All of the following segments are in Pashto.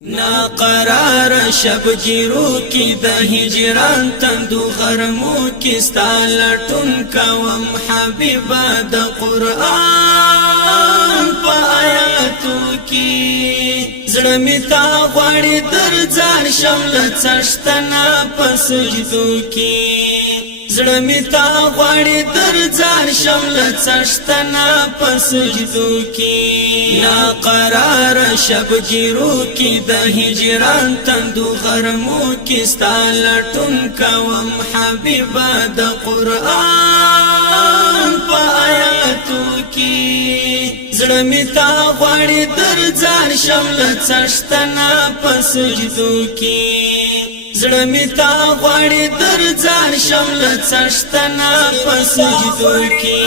ناقرار شبگیرو کی د هجران تندو غرمو کی ستالټون کوم حبیبا د قرآن په آیاتو کی زړه می تا غواړي در ځان شمل څشتنا پسجدو کی زړه می تا غواړي در ځان شمل څشتنا پسجدو کی ناقرار شبگیرو کی د هجران تندو غرمو کی ستالټون کوم حبیبا د قرآن په آیاتو کی زړه می تا غواړي در ځان شمل څشتنا پسجدو کی زړه می تا غواړي در ځان شمل څشتنا پسجدو کی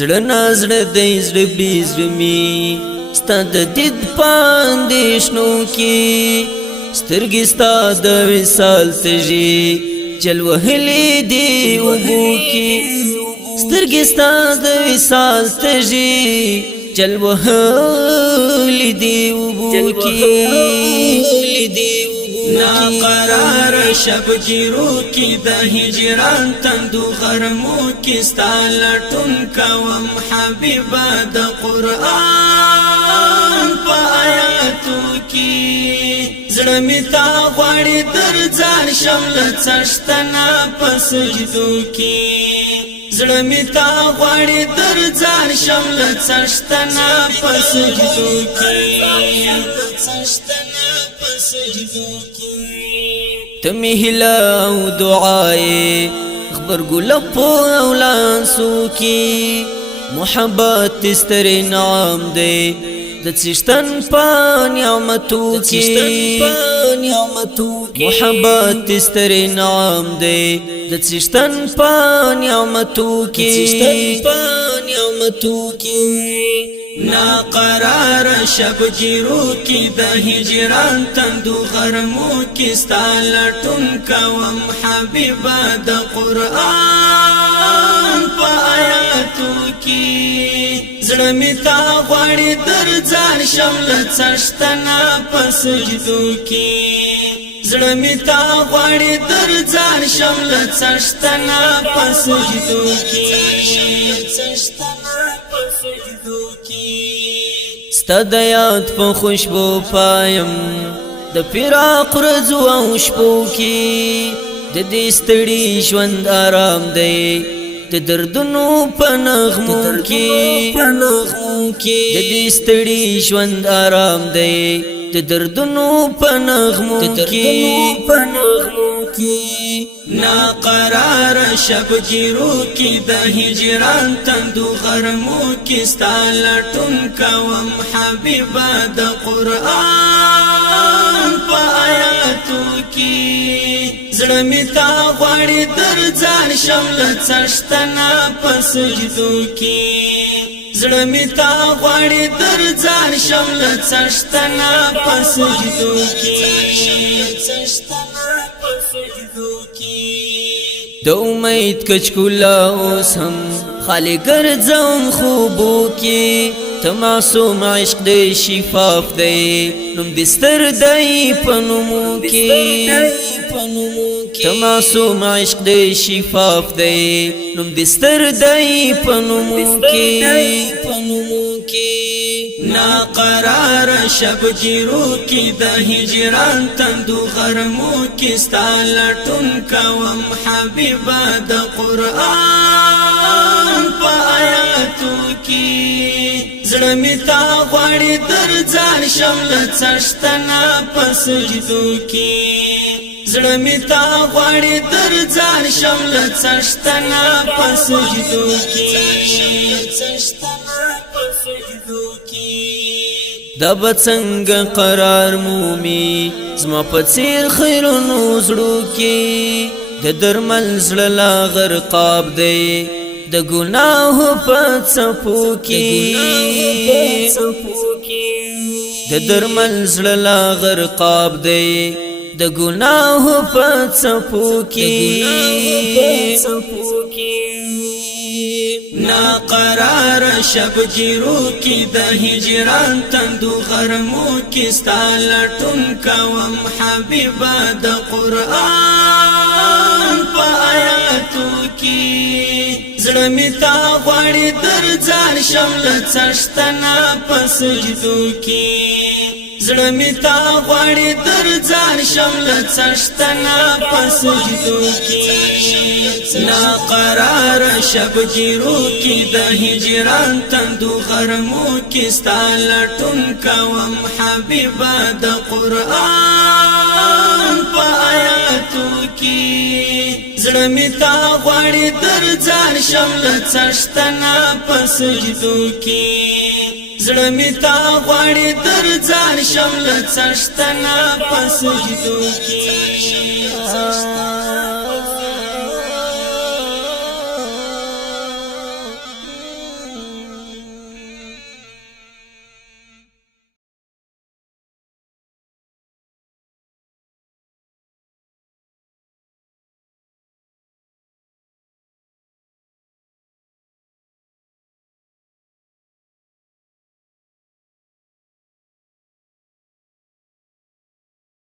زړه نازړه دې زړه بيزرمي ستاد دید پاندېشنو کی سترګې ستاد وصال تجي چل وهلي دی وبو کی سترګې ستاد وصال تجي چل وهلي دی وبو کی ناقرار شبگیرو کی د هجران تندو غرمو کی ستالټون کوم حبیبا د قرآن په آیاتو کی زړه می تا غواړي در ځان شمل څشتنا پسجدو کی زړه می تا غواړي در ځان شمل څشتنا پسجدو کی تمی هلا او دعائے خبر گلپ اولانسو کی محبت تستر نعام دے د څشتن په نعمتو کی محبت تستر نعام دے د څشتن په نعمتو کی ناقرار شبگیرو کی د هجران تندو غرمو کی ستالټون کوم حبیبا د قرآن په آیاتو کی زړه می تا غواړي در ځان شمل څشتنا پسجدو کی زړه می تا غواړي در ځان شمل څشتنا پسجدو کی ستاد یاد په خوشبو پایم د فراق رزو او شپو کی د دې ستړي ژوند آرام دی د دردونو په نغمو کی د دې ستړي ژوند آرام دی د دردونو په نغمو کی ناقرار شبگیرو کی د هجران تندو غرمو کی ستالټون کوم حبیبا د قرآن په آیاتو کی زړه می تا غواړي در ځان شمل څشتنا پسجدو کی زړه می تا غواړي در ځان شمل څشتنا پسجدو کی د امید کچکولا اوس هم خالی ګرځم خوبو کی ته معصوم عشق دی شفاف دی نوم دستر دی پنومو کی ته معصوم عشق دی شفاف دی نوم دستر دی پنومو کی ناقرار شبگیرو کی د هجران تندو غرمو کی ستالټون کوم حبیبا د قرآن په آیاتو کی زړه می تا غواړي در ځان شمل څشتنا پسجدو کی زړه می تا غواړي در ځان شمل څشتنا پسجدو کی دا بڅنګ قرار مومي زما په څیر خیرونو زړو کې د درمل زړه لا غرقاب دی د ګناه په څپو کې د درمل زړه لا غرقاب دی د ګناه په څپو کې ناقرار شب گیرو کی د هجران تندو غرمو کی ستالټون کوم حبیبا د قرآن په آیاتو کی زړه می تا غواړي در ځان شمل څشتنا په سجدو کی زړه می تا غواړي در ځان شمل څشتنا په سجدو کی ناقرار شب گیرو کی د هجران تندو غرمو کی ستالټون کوم حبیبا د قرآن په آیاتو کی زړه می تا غواړي در ځان شمل څشتنا په سجدو کی زړه می تا غواړي در ځان شمل څشتنا په سجدو کی